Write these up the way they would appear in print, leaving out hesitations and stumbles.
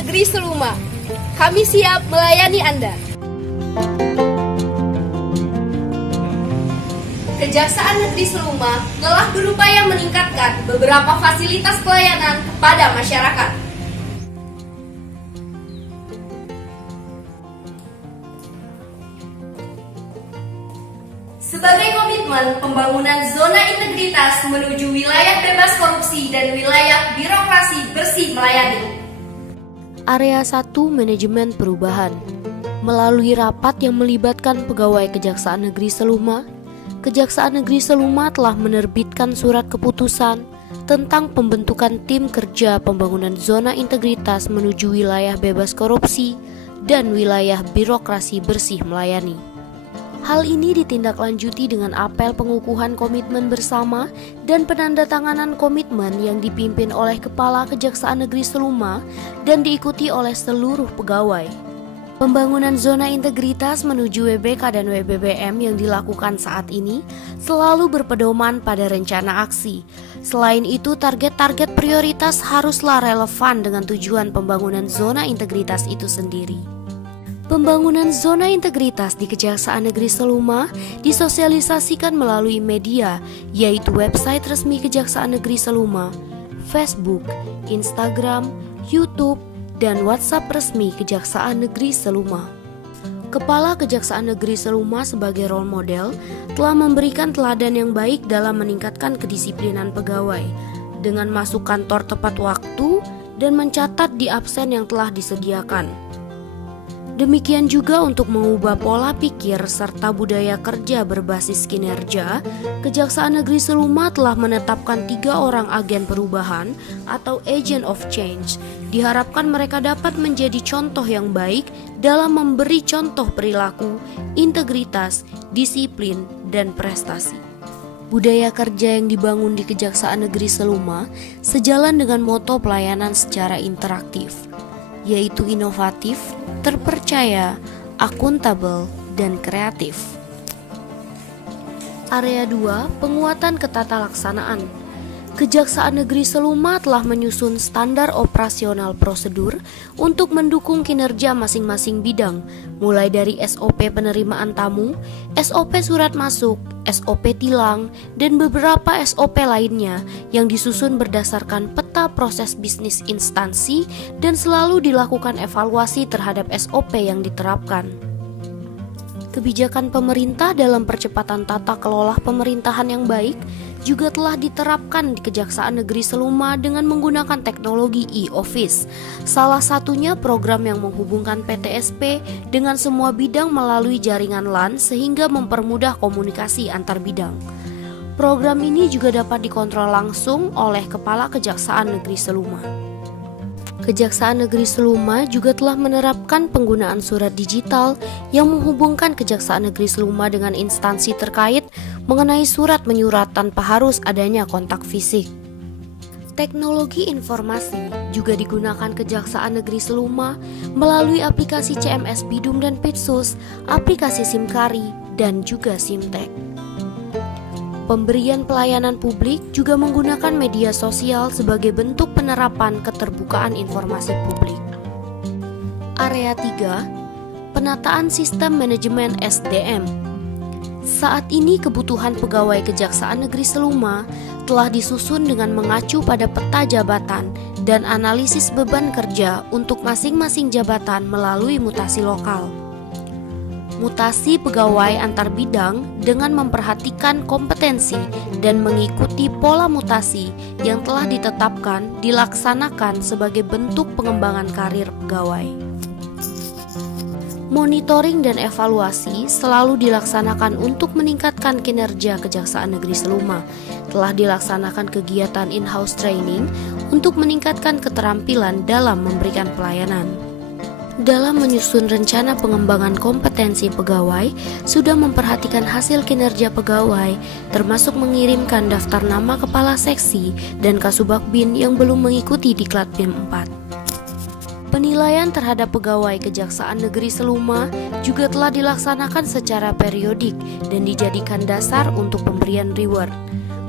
Negeri Seluma. Kami siap melayani Anda. Kejaksaan Negeri Seluma telah berupaya meningkatkan beberapa fasilitas pelayanan kepada masyarakat. Sebagai komitmen pembangunan zona integritas menuju wilayah bebas korupsi dan wilayah birokrasi bersih melayani. Area 1 Manajemen Perubahan. Melalui rapat yang melibatkan pegawai Kejaksaan Negeri Seluma, Kejaksaan Negeri Seluma telah menerbitkan surat keputusan tentang pembentukan tim kerja pembangunan zona integritas menuju wilayah bebas korupsi dan wilayah birokrasi bersih melayani. Hal ini ditindaklanjuti dengan apel pengukuhan komitmen bersama dan penandatanganan komitmen yang dipimpin oleh Kepala Kejaksaan Negeri Seluma dan diikuti oleh seluruh pegawai. Pembangunan zona integritas menuju WBK dan WBBM yang dilakukan saat ini selalu berpedoman pada rencana aksi. Selain itu, target-target prioritas haruslah relevan dengan tujuan pembangunan zona integritas itu sendiri. Pembangunan zona integritas di Kejaksaan Negeri Seluma disosialisasikan melalui media, yaitu website resmi Kejaksaan Negeri Seluma, Facebook, Instagram, YouTube, dan WhatsApp resmi Kejaksaan Negeri Seluma. Kepala Kejaksaan Negeri Seluma sebagai role model telah memberikan teladan yang baik dalam meningkatkan kedisiplinan pegawai dengan masuk kantor tepat waktu dan mencatat di absen yang telah disediakan. Demikian juga untuk mengubah pola pikir serta budaya kerja berbasis kinerja, Kejaksaan Negeri Seluma telah menetapkan 3 orang agen perubahan atau agent of change. Diharapkan mereka dapat menjadi contoh yang baik dalam memberi contoh perilaku, integritas, disiplin, dan prestasi. Budaya kerja yang dibangun di Kejaksaan Negeri Seluma sejalan dengan moto pelayanan secara interaktif, yaitu inovatif, terpercaya, akuntabel, dan kreatif. Area 2, penguatan ketatalaksanaan. Kejaksaan Negeri Seluma telah menyusun standar operasional prosedur untuk mendukung kinerja masing-masing bidang, mulai dari SOP penerimaan tamu, SOP surat masuk, SOP tilang, dan beberapa SOP lainnya yang disusun berdasarkan peta proses bisnis instansi dan selalu dilakukan evaluasi terhadap SOP yang diterapkan. Kebijakan pemerintah dalam percepatan tata kelola pemerintahan yang baik juga telah diterapkan di Kejaksaan Negeri Seluma dengan menggunakan teknologi e-office. Salah satunya program yang menghubungkan PTSP dengan semua bidang melalui jaringan LAN sehingga mempermudah komunikasi antar bidang. Program ini juga dapat dikontrol langsung oleh Kepala Kejaksaan Negeri Seluma. Kejaksaan Negeri Seluma juga telah menerapkan penggunaan surat digital yang menghubungkan Kejaksaan Negeri Seluma dengan instansi terkait mengenai surat menyurat tanpa harus adanya kontak fisik. Teknologi informasi juga digunakan Kejaksaan Negeri Seluma melalui aplikasi CMS Bidum dan Pitsus, aplikasi SIMKARI, dan juga SIMTEK. Pemberian pelayanan publik juga menggunakan media sosial sebagai bentuk penerapan keterbukaan informasi publik. Area 3, penataan sistem manajemen SDM. Saat ini kebutuhan pegawai Kejaksaan Negeri Seluma telah disusun dengan mengacu pada peta jabatan dan analisis beban kerja untuk masing-masing jabatan melalui mutasi lokal. Mutasi pegawai antar bidang dengan memperhatikan kompetensi dan mengikuti pola mutasi yang telah ditetapkan dilaksanakan sebagai bentuk pengembangan karir pegawai. Monitoring dan evaluasi selalu dilaksanakan untuk meningkatkan kinerja Kejaksaan Negeri Seluma. Telah dilaksanakan kegiatan in-house training untuk meningkatkan keterampilan dalam memberikan pelayanan. Dalam menyusun rencana pengembangan kompetensi pegawai, sudah memperhatikan hasil kinerja pegawai, termasuk mengirimkan daftar nama kepala seksi dan Kasubag-Bin yang belum mengikuti Diklat BIM 4. Penilaian terhadap pegawai Kejaksaan Negeri Seluma juga telah dilaksanakan secara periodik dan dijadikan dasar untuk pemberian reward.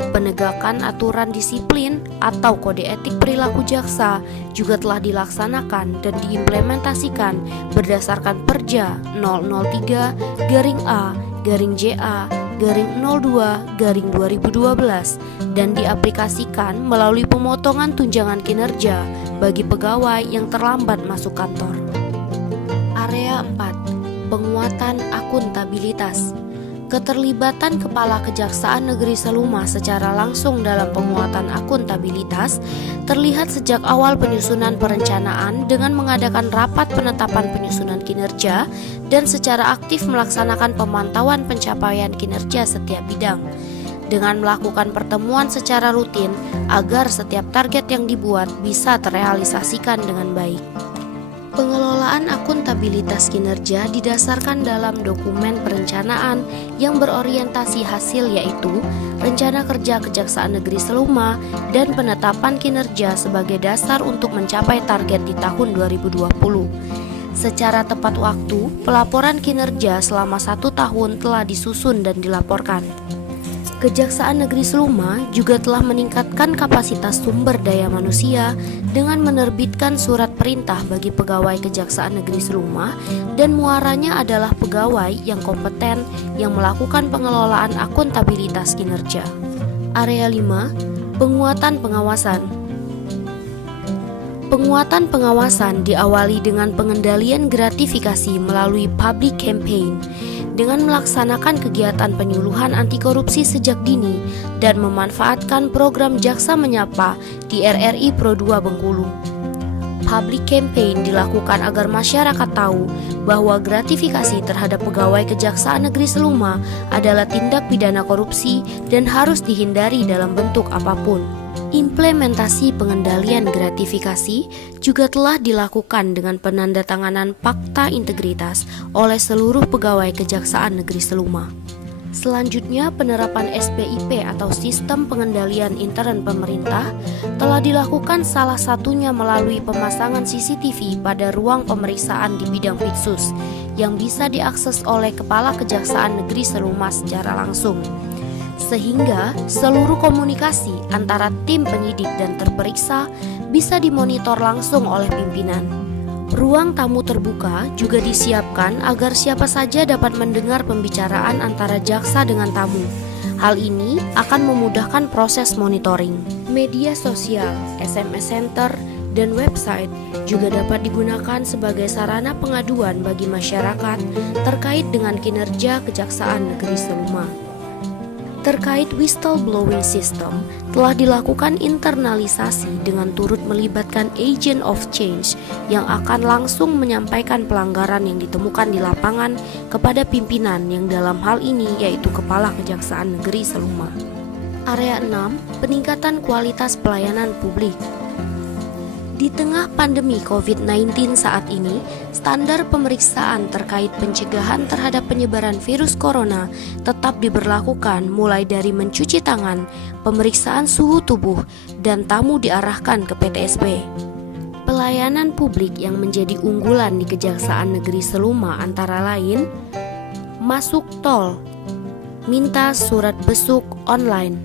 Penegakan aturan disiplin atau kode etik perilaku jaksa juga telah dilaksanakan dan diimplementasikan berdasarkan Perja 003-A-JA-02-2012 dan diaplikasikan melalui pemotongan tunjangan kinerja bagi pegawai yang terlambat masuk kantor. Area 4. Penguatan akuntabilitas. Keterlibatan Kepala Kejaksaan Negeri Seluma secara langsung dalam penguatan akuntabilitas terlihat sejak awal penyusunan perencanaan dengan mengadakan rapat penetapan penyusunan kinerja dan secara aktif melaksanakan pemantauan pencapaian kinerja setiap bidang. Dengan melakukan pertemuan secara rutin agar setiap target yang dibuat bisa terrealisasikan dengan baik. Pengelolaan akuntabilitas kinerja didasarkan dalam dokumen perencanaan yang berorientasi hasil yaitu Rencana Kerja Kejaksaan Negeri Seluma dan penetapan kinerja sebagai dasar untuk mencapai target di tahun 2020. Secara tepat waktu, pelaporan kinerja selama 1 tahun telah disusun dan dilaporkan. Kejaksaan Negeri Seluma juga telah meningkatkan kapasitas sumber daya manusia dengan menerbitkan surat perintah bagi pegawai Kejaksaan Negeri Seluma dan muaranya adalah pegawai yang kompeten yang melakukan pengelolaan akuntabilitas kinerja. Area 5. Penguatan pengawasan. Penguatan pengawasan diawali dengan pengendalian gratifikasi melalui public campaign dengan melaksanakan kegiatan penyuluhan anti korupsi sejak dini dan memanfaatkan program Jaksa Menyapa di RRI Pro 2 Bengkulu. Public campaign dilakukan agar masyarakat tahu bahwa gratifikasi terhadap pegawai Kejaksaan Negeri Seluma adalah tindak pidana korupsi dan harus dihindari dalam bentuk apapun. Implementasi pengendalian gratifikasi juga telah dilakukan dengan penandatanganan Fakta Integritas oleh seluruh pegawai Kejaksaan Negeri Seluma. Selanjutnya, penerapan SPIP atau Sistem Pengendalian Intern Pemerintah telah dilakukan salah satunya melalui pemasangan CCTV pada ruang pemeriksaan di bidang Pitsus yang bisa diakses oleh Kepala Kejaksaan Negeri Seluma secara langsung. Sehingga seluruh komunikasi antara tim penyidik dan terperiksa bisa dimonitor langsung oleh pimpinan. Ruang tamu terbuka juga disiapkan agar siapa saja dapat mendengar pembicaraan antara jaksa dengan tamu. Hal ini akan memudahkan proses monitoring. Media sosial, SMS Center, dan website juga dapat digunakan sebagai sarana pengaduan bagi masyarakat terkait dengan kinerja Kejaksaan Negeri Seluma. Terkait whistleblowing system, telah dilakukan internalisasi dengan turut melibatkan agent of change yang akan langsung menyampaikan pelanggaran yang ditemukan di lapangan kepada pimpinan yang dalam hal ini yaitu Kepala Kejaksaan Negeri Seluma. Area 6. Peningkatan kualitas pelayanan publik. Di tengah pandemi COVID-19 saat ini, standar pemeriksaan terkait pencegahan terhadap penyebaran virus corona tetap diberlakukan mulai dari mencuci tangan, pemeriksaan suhu tubuh, dan tamu diarahkan ke PTSP. Pelayanan publik yang menjadi unggulan di Kejaksaan Negeri Seluma antara lain, masuk tol, minta surat besuk online,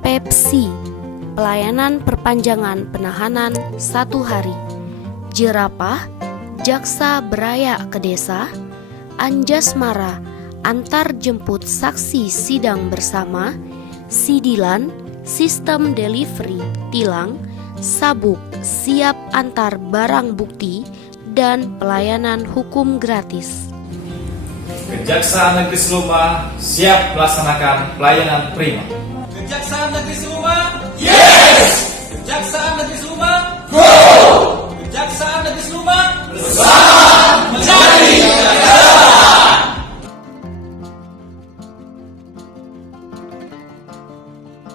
Pepsi, pelayanan perpanjangan penahanan 1 hari, jerapah, jaksa beraya ke desa, anjasmara, antar jemput saksi sidang bersama, sidilan, sistem delivery, tilang, sabuk, siap antar barang bukti, dan pelayanan hukum gratis. Kejaksaan Negeri Seluma siap melaksanakan pelayanan prima. Kejaksaan Negeri Seluma, yes! Kejaksaan